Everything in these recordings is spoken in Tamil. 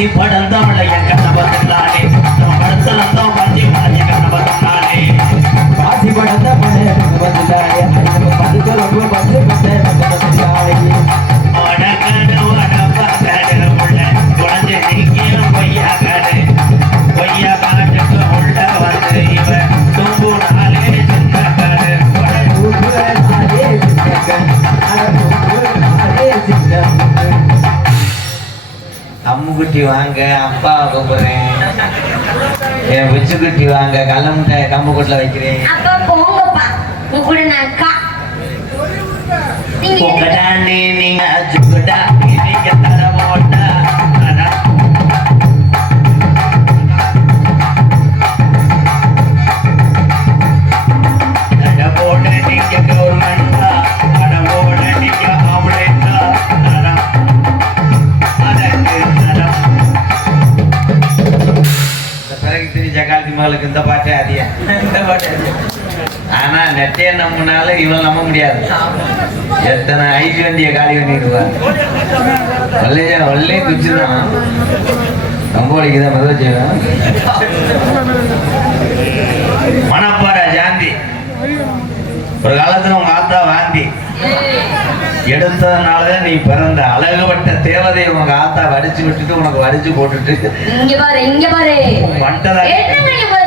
பாசி படந்தவளை கண்ணபத்தானே படத்தலந்தம் பாசி பாசி கண்ணபத்தானே பாசி படந்தவளை கண்ணபத்தானே நம்ம படுத்து ரொம்ப பச்சை பச்சை கண்ணபத்தானே அடகட வடபதட உள்ள குழந்தை நீக்கிய பொய்யா காடு பொய்யா காட்டுக்கு உள்ள வந்து இவ தூங்குனாலே சின்ன காடு தூங்குனாலே சின்ன காடு தூங்குனாலே சின்ன அம்முக்குட்டி வாங்க அப்பா கூப்பிடுறேன் என் உச்சுக்குட்டி வாங்க கல்ல முட்டை கம்பு கூட்டில் வைக்கிறேன் அப்பா போங்கப்பா உங்க நான் அக்கா போங்கடா நீங்க சுக்குடா நீங்க தர போட்டா அட போட நீங்க கவர்மெண்டா அட போட நீங்க ஆம்பளைண்டா ஜகாலி மகளுக்கு இந்த பாட்டே அதிக இந்த பாட்டு ஆனா நெட்டே நம்பினாலும் இவன் நம்ப முடியாது எத்தனை ஐஸ் வண்டிய காலி பண்ணிடுவார் ஒல்லே குச்சுதான் ரொம்ப அடிக்குதான் மெதுவா செய்வேன் மணப்பாறை ஜாந்தி ஒரு காலத்துல உங்க ஆத்தா வாந்தி எடுத்ததுனாலதான் நீ பிறந்த அழகுபட்ட தேவதை உங்க ஆத்தா வடிச்சு விட்டுட்டு உனக்கு வடிச்சு போட்டுட்டு இங்க பாரு மண்டை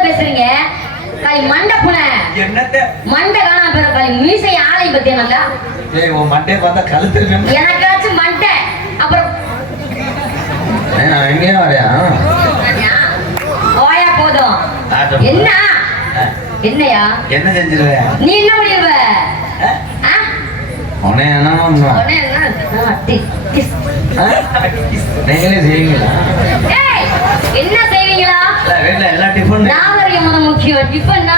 பேசுறீங்க காய் மண்டை புனை என்னத்த மண்டை காணாம போற காய் மீசை ஆளை பத்தியா நல்லா ஏய் உன் மண்டையை பார்த்தா கழுத்து எனக்காச்சும் மண்டை அப்புறம் எங்கேயா வரையா ஓயா போதும் என்ன என்னையா என்ன செஞ்சிருவ நீ என்ன பண்ணிடுவ உடனே நீங்களே செய்வீங்களா என்ன செய்வீங்களா வீட்டுல எல்லா டிஃபன் நாகரிகம் முக்கியம் டிஃபன்னா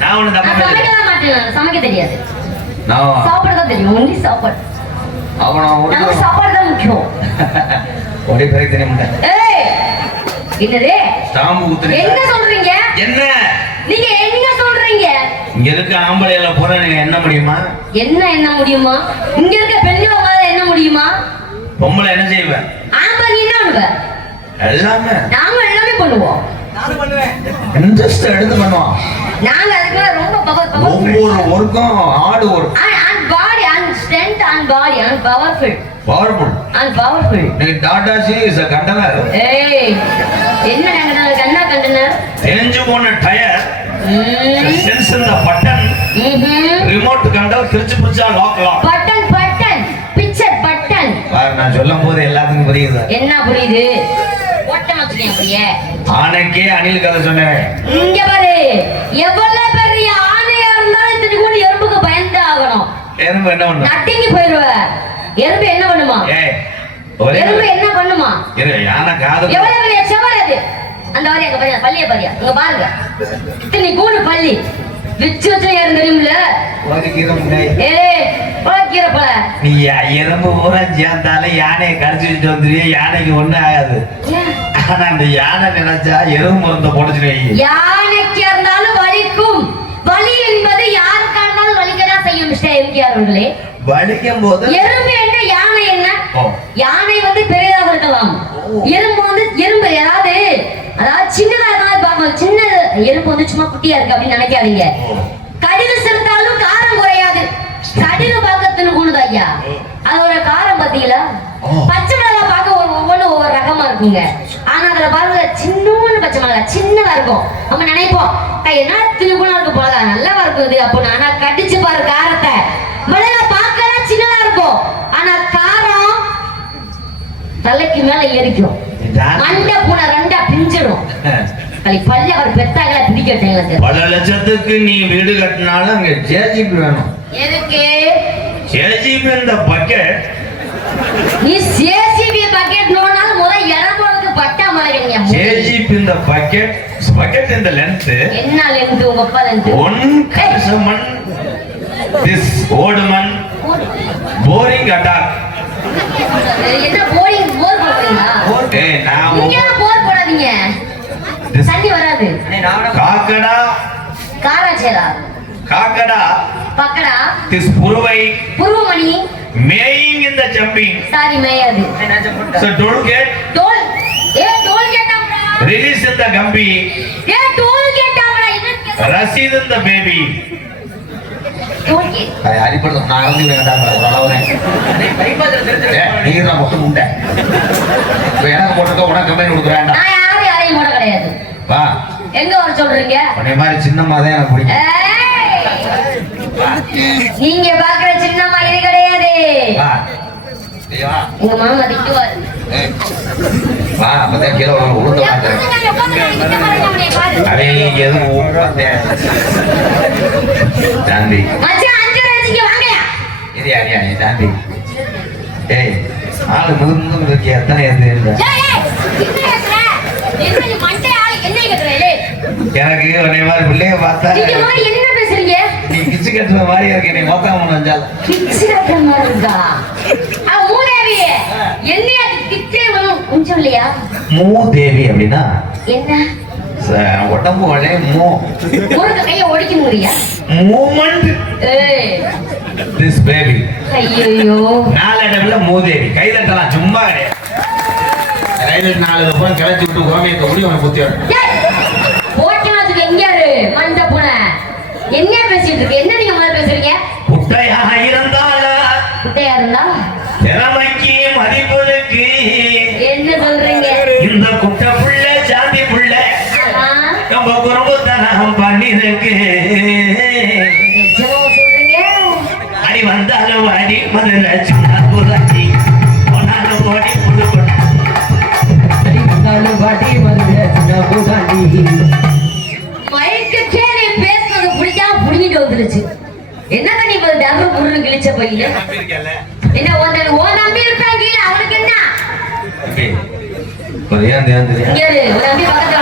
நான் ஒண்ணு சமைக்க மாட்டேன் சமைக்க தெரியாது நான் சாப்பாடு தான் தெரியும் ஒன்லி சாப்பாடு அவன் சாப்பாடு தான் முக்கியம் ஒரே பேருக்கு தெரிய மாட்டேன் என்னது ஸ்டாம்பு குத்துறீங்க என்ன சொல்றீங்க என்ன நீங்க என்ன சொல்றீங்க இங்க இருக்க ஆம்பளையில போற நீங்க என்ன முடியுமா என்ன முடியுமா இங்க இருக்க பெண்கள என்ன முடியுமா பொம்பளை என்ன செய்வேன் ஆம்பளை என்ன பண்ணுவ எல்லாமே நாம எல்லாமே பண்ணுவோம் நானும் பண்ணுவேன் இன்ட்ரெஸ்ட் எடுத்து பண்ணுவோம் நாங்க அதுக்கு ரொம்ப பவர் ஒவ்வொரு ஒர்க்கும் ஆடு work and body and strength and body and powerful நீ டாடா சி இஸ் a container ஏய் என்ன கண்டனர் கண்ணா கண்டனர் தேஞ்சு போன டயர் சென்ஸ் இந்த பட்டன் ரிமோட் கண்ட்ரோல் திருச்சி புடிச்சா லாக் பட்டன் பிக்சர் பட்டன் பாரு நான் சொல்லும்போது எல்லாத்துக்கும் புரியுது என்ன புரியுது ஓட்டம் வச்சுக்கேன் அப்படியே ஆனைக்கே அணில் கதை சொன்னேன் இங்க பாரு எவ்வளவு பெரிய ஆணையா இருந்தாலும் இத்தனை கூட எறும்புக்கு பயந்து ஆகணும் எறும்பு என்ன பண்ணும் நட்டிங்கி போயிடுவ எறும்பு என்ன பண்ணுமா எறும்பு என்ன பண்ணுமா யானை காது எவ்வளவு பெரிய செவல் அது அந்த வாரியா அங்க பாருங்க பள்ளிய பாரியா இங்க பாருங்க இத்தனை கூடு பள்ளி விச்சு வச்சு ஏறும் தெரியுமில்ல நீ எறும்பு பூரா சேர்ந்தாலும் யானையை கடிச்சுட்டு வந்துருவிய யானைக்கு ஒண்ணு ஆகாது ஆனா அந்த யானை நினைச்சா எறும்பு மருந்த போட்டுச்சுருவீங்க யானைக்கு இருந்தாலும் வலிக்கும் வலி என்பது யாருக்கா இருந்தாலும் வலிக்கதான் செய்யும் மிஸ்டர் எம்ஜிஆர் அவர்களே வலிக்கும் போது எறும்பு என்ன யானை என்ன யானை வந்து பெரியதாக இருக்கலாம் எறும்பு வந்து எறும்பு அதாவது சின்னதா இருந்தாலும் பார்க்கணும் சின்ன எறும்பு வந்து சும்மா குட்டியா இருக்கு அப்படின்னு நினைக்காதீங்க கடிது செலுத்தாலும் காரம் குறையாது கடிது பார்க்கறதுன்னு கூடுது ஐயா அதோட காரம் பாத்தீங்களா பச்சை மிளகாய் பார்க்க ஒவ்வொன்றும் ஒவ்வொரு ரகமா இருக்குங்க ஆனா அதுல பாருங்க சின்னோன்னு பச்சை மிளகாய் சின்னதா இருக்கும் நம்ம நினைப்போம் என்ன திருக்குணா இருக்கு போல நல்லாவா இருக்குது அப்படின்னு ஆனா கடிச்சு பாரு காரத்தை மிளகா பார்க்கலாம் சின்னதா இருக்கும் ஆனா காரம் தலைக்கு மேல எரிக்கும் மண்டை பூனை ரெண்டா பிஞ்சிடும் பல்ல அவர் பெத்தாங்களா பிடிக்க பல லட்சத்துக்கு நீ வீடு கட்டினாலும் அங்க ஜேஜிபி வேணும் எதுக்கு ஜேஜிபி இந்த பக்கெட் நீ ஜேசிபி பக்கெட் நோனாலும் முத இடம் போறதுக்கு பட்டா மாறிங்க ஜேஜிபி இந்த பக்கெட் இந்த லென்த் என்ன லென்த் உங்க அப்பா லென்த் ஒன் கன்சமன் திஸ் ஓடுமன் போரிங் அட்டாக் என்ன போரிங் போர் போடுறீங்களா நீங்க போர் போடாதீங்க தண்ணி வராது காக்கடா காராச்சேரா காக்கடா பக்கடா திஸ் புருவமணி மேயிங் in the jumping சாரி மேயாது so don't get don't release இந்த கம்பி, ரசீது இந்த பேபி. அடிப்படும் நான் இறந்து நீங்க மட்டும் உண்ட எனக்கு போட்டுக்க உனக்கு கம்பெனி கொடுக்குறேன். யாரையும் போட கிடையாது. வா எங்க வர சொல்றீங்க? உன்னை மாதிரி சின்னம்மா தான் எனக்கு பிடிக்கும். நீங்க பாக்குற சின்னம்மா இது கிடையாது. எங்க மாமா திட்டுவாரு. வா அப்பதான் கீழே உளுந்த அதே எதுவும் சாந்தி இது யாரியா நீ சாந்தி? ஏய் ஆளு முதுந்து இருக்கு எத்தனை எனக்கு உன்னை மாதிரி பிள்ளைய பார்த்தா என்ன பேசுறீங்க? நீ கிச்சு கட்டுற மாதிரி இருக்கு. நீ மொத்தம் நினைச்சால கிச்சு கட்டுற மாதிரி இருக்கா? கொஞ்சம் இல்லையா? மூதேவி அப்படின்னா என்ன? உடம்பு வளைய ஒரு கையை ஒடிக்க முடியா? Moment this baby. ஐயோ நாலடவுல மூதேவி கை தட்டலாம் சும்மா கிடையாது. கையில 4 ரூபாய் கிளச்சி விட்டு கோமியத்தை முடி உனக்கு குத்தி ஓட்டினதுக்கு எங்க மண்ட பூனை என்ன பேசிட்டு இருக்கு? என்ன நீங்க முதல்ல பேசுறீங்க? குட்டையா இருந்தால குட்டையா இருந்தா திறமைக்கு மதிப்புக்கு என்ன சொல்றீங்க? இந்த குட்டை புள்ள சாந்தி புள்ள நம்ம குடும்பத்தனம் பண்ணிருக்கு. சொல்றீங்க அடி வந்தாலும் அடி மதுரை சின்ன புரட்சி போனாலும் ஓடி புதுப்பட அடி வந்தாலும் அடி மதுரை சின்ன புரட்சி. மைக்கு பேசுறது பிடிக்காம புடிங்கிட்டு வந்துருச்சு. என்ன நீ டபுள் புண்ணு கிழிச்ச பையில என்ன ஓ நம்பி இருப்பாங்க. அவனுக்கு என்ன? ஒரு நம்பி பக்கத்துல